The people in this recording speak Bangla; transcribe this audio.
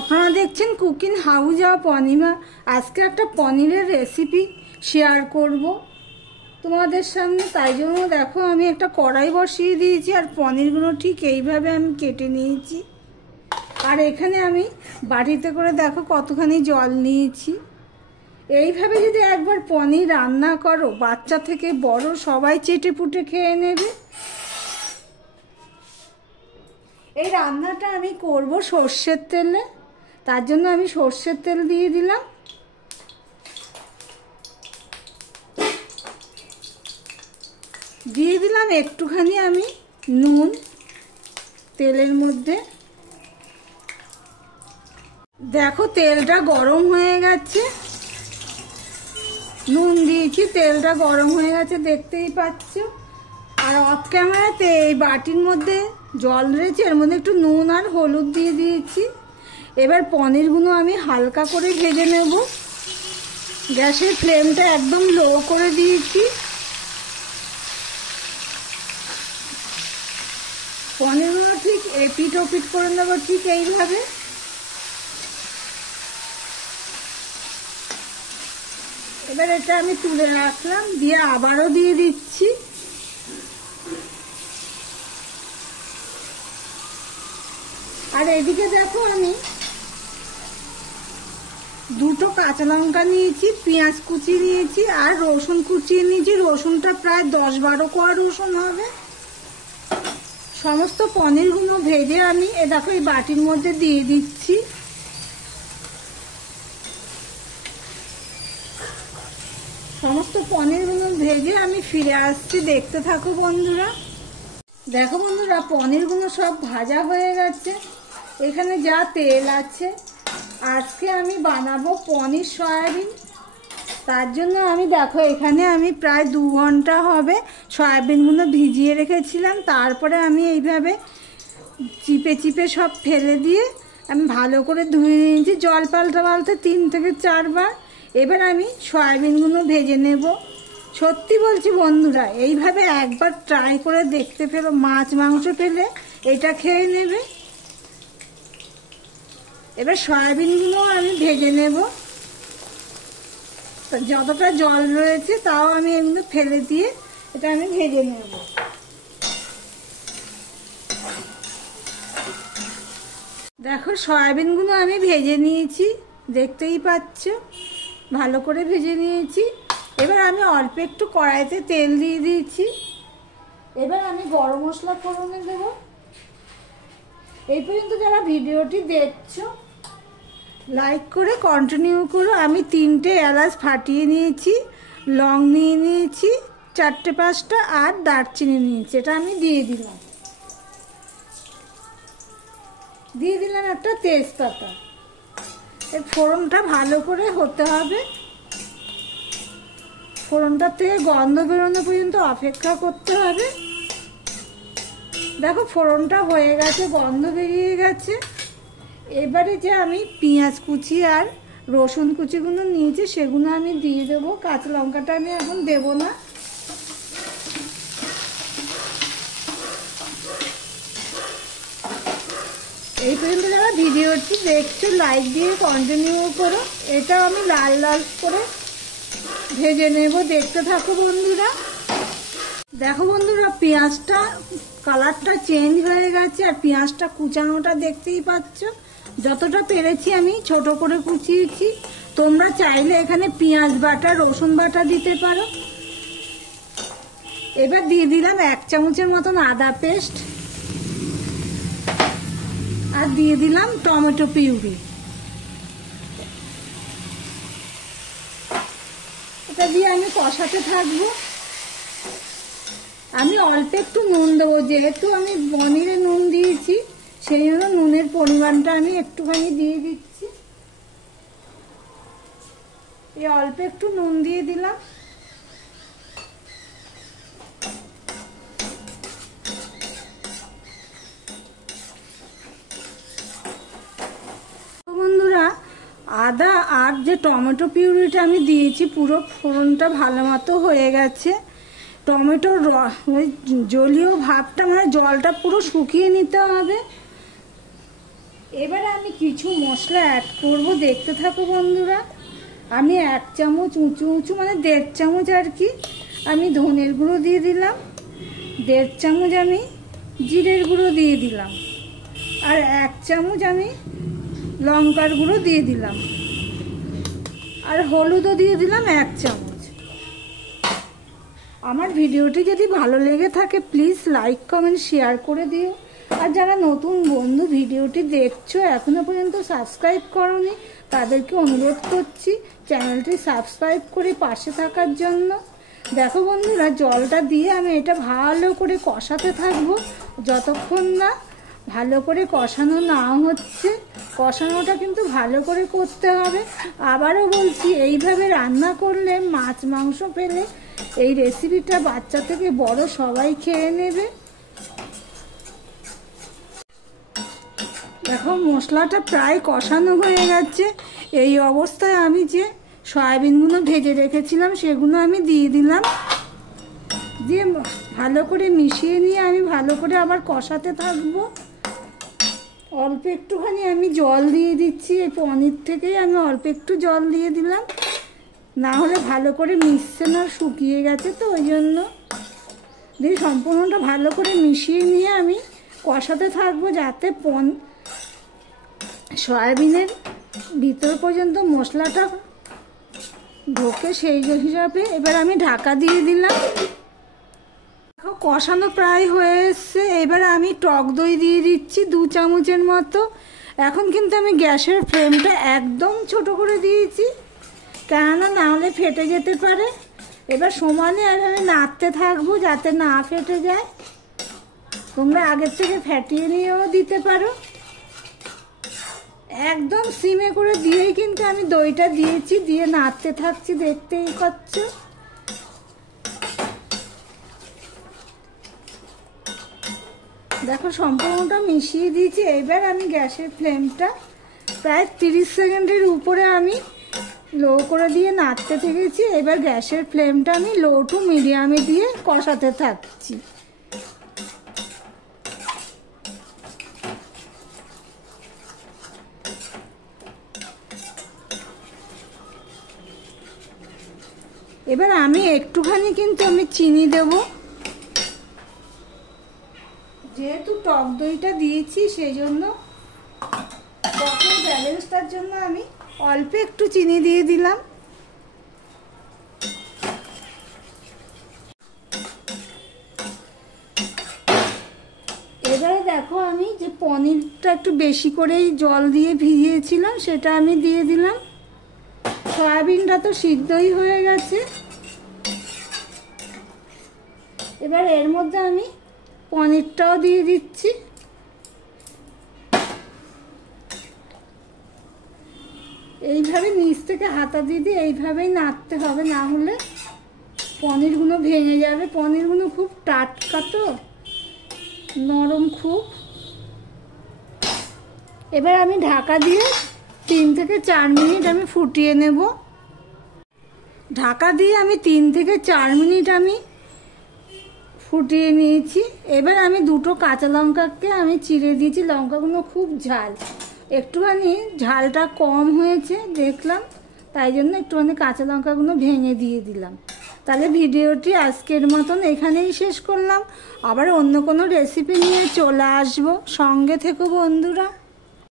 আপনারা দেখছেন কুকিং হাউস অফ অনিমা। আজকে একটা পনিরের রেসিপি শেয়ার করব তোমাদের সামনে। তাই জন্য দেখো আমি একটা কড়াই বসিয়ে দিয়েছি আর পনিরগুলো ঠিক এইভাবে আমি কেটে নিয়েছি। আর এখানে আমি বাটিতে করে দেখো কতখানি জল নিয়েছি। এইভাবে যদি একবার পনির রান্না করো, বাচ্চা থেকে বড় সবাই চেটে পুটে খেয়ে নেবে। এই রান্নাটা আমি করব সর্ষের তেলে, তার জন্য আমি সর্ষের তেল দিয়ে দিলাম। দিয়ে দিলাম একটুখানি আমি নুন তেলের মধ্যে। দেখো তেলটা গরম হয়ে গেছে, নুন দিয়েছি, তেলটা গরম হয়ে গেছে দেখতেই পাচ্ছ। আর অফ ক্যামেরাতে এই বাটির মধ্যে জল রয়েছে, এর মধ্যে একটু নুন আর হলুদ দিয়ে দিয়েছি। এবার পনিরগুলো আমি হালকা করে ভেজে নেব। গ্যাসের ফ্লেমটা একদম লো করে দিয়েছি। পনিরগুলো ঠিক এপিট ওপিট করে নেবো ঠিক এইভাবে। এবার এটা আমি তুলে রাখলাম, দিয়ে আবারও দিয়ে দিচ্ছি। আর এদিকে দেখো আমি দুটো কাঁচা লঙ্কা নিয়েছি, পেঁয়াজ কুচি নিয়েছি আর রসুন কুচিয়ে নিয়েছি। রসুনটা প্রায় 10-12 কোয়া রসুন হবে। সমস্ত পনিরগুলো ভেজে আমি দেখো এই বাটির মধ্যে দিয়ে দিচ্ছি। সমস্ত পনিরগুলো ভেজে আমি ফিরে আসছি, দেখতে থাকো বন্ধুরা। দেখো বন্ধুরা পনিরগুলো সব ভাজা হয়ে গেছে। এখানে যা তেল আছে, আজকে আমি বানাবো পনির সয়াবিন। তার জন্য আমি দেখো এখানে আমি প্রায় 2 ঘন্টা হবে সয়াবিনগুলো ভিজিয়ে রেখেছিলাম। তারপরে আমি এইভাবে চিপে চিপে সব ফেলে দিয়ে আমি ভালো করে ধুয়ে নিয়েছি, জল পাল্টা পাল্টে 3 থেকে 4 বার। এবার আমি সয়াবিনগুলো ভেজে নেব। সত্যি বলছি বন্ধুরা, এইভাবে একবার ট্রাই করে দেখতে পেলো, মাছ মাংস পেলে এটা খেয়ে নেবে। এবার সয়াবিনগুলো আমি ভেজে নেব। যতটা জল রয়েছে তাও আমি এগুলো ফেলে দিয়ে এটা আমি ভেজে নেব। দেখো সয়াবিনগুলো আমি ভেজে নিয়েছি, দেখতেই পাচ্ছ ভালো করে ভেজে নিয়েছি। এবার আমি অল্প একটু কড়াইতে তেল দিয়ে দিয়েছি। এবার আমি গরম মশলা ফোড়নে দেব। এই পর্যন্ত যারা ভিডিওটি দেখছো লাইক করে কন্টিনিউ করো। আমি 3টে এলাচ ফাটিয়ে নিয়েছি, লং নিয়ে নিয়েছি 4-5টা আর দারচিনি নিয়েছি, এটা আমি দিয়ে দিলাম। দিয়ে দিলাম একটা তেজপাতা। এই ফোড়নটা ভালো করে হতে হবে। ফোড়নটা থেকে গন্ধ বেরোনো পর্যন্ত অপেক্ষা করতে হবে। দেখো ফোড়নটা হয়ে গেছে, গন্ধ বেরিয়ে গেছে। এবারে যে আমি পেঁয়াজ কুচি আর রসুন কুচিগুলো নিয়েছি সেগুলো আমি দিয়ে দেবো। কাঁচা লঙ্কাটা আমি এখন দেব না। এই পর্যন্ত যারা ভিডিওটি দেখছো লাইক দিয়ে কন্টিনিউ করো। এটাও আমি লাল লাল করে ভেজে নেব, দেখতে থাকো বন্ধুরা। দেখো বন্ধুরা পেঁয়াজটা কালারটা চেঞ্জ হয়ে গেছে আর পেঁয়াজটা কুচানোটা দেখতেই পাচ্ছ। যতটা পেরেছি আমি ছোট করে কুচিয়েছি। তোমরা চাইলে এখানে পেঁয়াজ বাটা রসুন বাটা দিতে পারো। এবার দিয়ে দিলাম 1 চামচের মতন আদা পেস্ট আর দিয়ে দিলাম টমেটো পিউরি। এটা দিয়ে আমি কষাতে থাকবো। আমি অল্প একটু নুন দেবো, যেহেতু আমি পনিরে নুন দিয়েছি সেই জন্য নুনের পরিমাণটা আমি একটুখানি দিয়ে দিচ্ছি। এই অল্প একটু নুন দিয়ে দিলাম। বন্ধুরা আদা আর যে টমেটো পিউরিটা আমি দিয়েছি, পুরো ফোড়নটা ভালো মতো হয়ে গেছে। টমেটোর জলীয় ভাবটা মানে জলটা পুরো শুকিয়ে নিতে হবে। এবারে আমি কিছু মশলা অ্যাড করব, দেখতে থাকো বন্ধুরা। আমি 1 চামচ উঁচু মানে 1.5 চামচ আর কি আমি ধনের গুঁড়ো দিয়ে দিলাম, 1.5 চামচ আমি জিরের গুঁড়ো দিয়ে দিলাম, আর 1 চামচ আমি লঙ্কার গুঁড়ো দিয়ে দিলাম, আর হলুদও দিয়ে দিলাম 1 চামচ। আমার ভিডিওটি যদি ভালো লেগে থাকে প্লিজ লাইক কমেন্ট শেয়ার করে দিও। আর যারা নতুন বন্ধু ভিডিওটি দেখছো এখনো পর্যন্ত সাবস্ক্রাইব করোনি তাদেরকে অনুরোধ করছি চ্যানেলটি সাবস্ক্রাইব করে পাশে থাকার জন্য। দেখো বন্ধুরা, জলটা দিয়ে আমি এটা ভালো করে কষাতে থাকবো যতক্ষণ না ভালো করে কষানো না হচ্ছে। কষানোটা কিন্তু ভালো করে করতে হবে। আবারও বলছি, এইভাবে রান্না করলে মাছ মাংস পেলে এই রেসিপিটা বাচ্চা থেকে বড় সবাই খেয়ে নেবে। দেখো মশলাটা প্রায় কষানো হয়ে গেছে। এই অবস্থায় আমি যে সয়াবিনগুলো ভেজে রেখেছিলাম সেগুলো আমি দিয়ে দিলাম, দিয়ে ভালো করে মিশিয়ে নিয়ে আমি ভালো করে আবার কষাতে থাকবো। অল্প একটুখানি আমি জল দিয়ে দিচ্ছি, এই পনির থেকেই আমি অল্প একটু জল দিয়ে দিলাম, না হলে ভালো করে মিশছে না, শুকিয়ে গেছে তো ওই জন্য। দিয়ে সম্পূর্ণটা ভালো করে মিশিয়ে নিয়ে আমি কষাতে থাকবো যাতে সয়াবিনের ভিতর পর্যন্ত মশলাটা ঢোকে, সেই হিসাবে এবার আমি ঢাকা দিয়ে দিলাম। কষানো প্রায় হয়ে এসছে। এবার আমি টক দই দিয়ে দিচ্ছি 2 চামচের মতো। এখন কিন্তু আমি গ্যাসের ফ্লেমটা একদম ছোট করে দিয়েছি, কেননা না হলে ফেটে যেতে পারে। এবার সমানে আমি নাড়তে থাকবো যাতে না ফেটে যায়। তোমরা আগের থেকে ফেটিয়ে নিয়েও দিতে পারো। একদম সিমে করে দিয়েই কিন্তু আমি দইটা দিয়েছি, দিয়ে নাড়তে থাকছি, দেখতেই পাচ্ছ। দেখো সম্পূর্ণটা মিশিয়ে দিয়েছি। এবার আমি গ্যাসের ফ্লেমটা প্রায় 30 সেকেন্ডের উপরে আমি লো করে দিয়ে নাড়তে থেকেছি। এবার গ্যাসের ফ্লেমটা আমি লো টু মিডিয়ামে দিয়ে কষাতে থাকছি। এবার আমি একটুখানি কিন্তু আমি চিনি দেব, যেহেতু টক দইটা দিয়েছি সেই জন্য টকের ব্যালেন্সটার জন্য আমি অল্প একটু চিনি দিয়ে দিলাম। এবারে দেখো আমি যে পনিরটা একটু বেশি করেই জল দিয়ে ভিজিয়েছিলাম সেটা আমি দিয়ে দিলাম। সয়াবিনটা তো সিদ্ধই হয়ে গেছে। এবার এর মধ্যে আমি পনিরটাও দিয়ে দিচ্ছি। এইভাবে নিচ থেকে হাতা দিয়ে এইভাবেই নাড়তে হবে, না হলে পনিরগুলো ভেঙে যাবে। পনিরগুলো খুব টাটকা তো, নরম খুব। এবার আমি ঢাকা দিয়ে 3 থেকে 4 মিনিট আমি ফুটিয়ে নেব। ঢাকা দিয়ে আমি 3 থেকে 4 মিনিট আমি ফুটিয়ে নিয়েছি। এবার আমি 2টো কাঁচা লঙ্কাকে আমি চিড়ে দিয়েছি। লঙ্কাগুলো খুব ঝাল, একটুখানি ঝালটা কম হয়েছে দেখলাম, তাই জন্য একটুখানি কাঁচা লঙ্কাগুলো ভেঙে দিয়ে দিলাম। তাহলে ভিডিওটি আজকের মতন এখানেই শেষ করলাম। আবার অন্য কোনো রেসিপি নিয়ে চলে আসবো, সঙ্গে থেকো বন্ধুরা।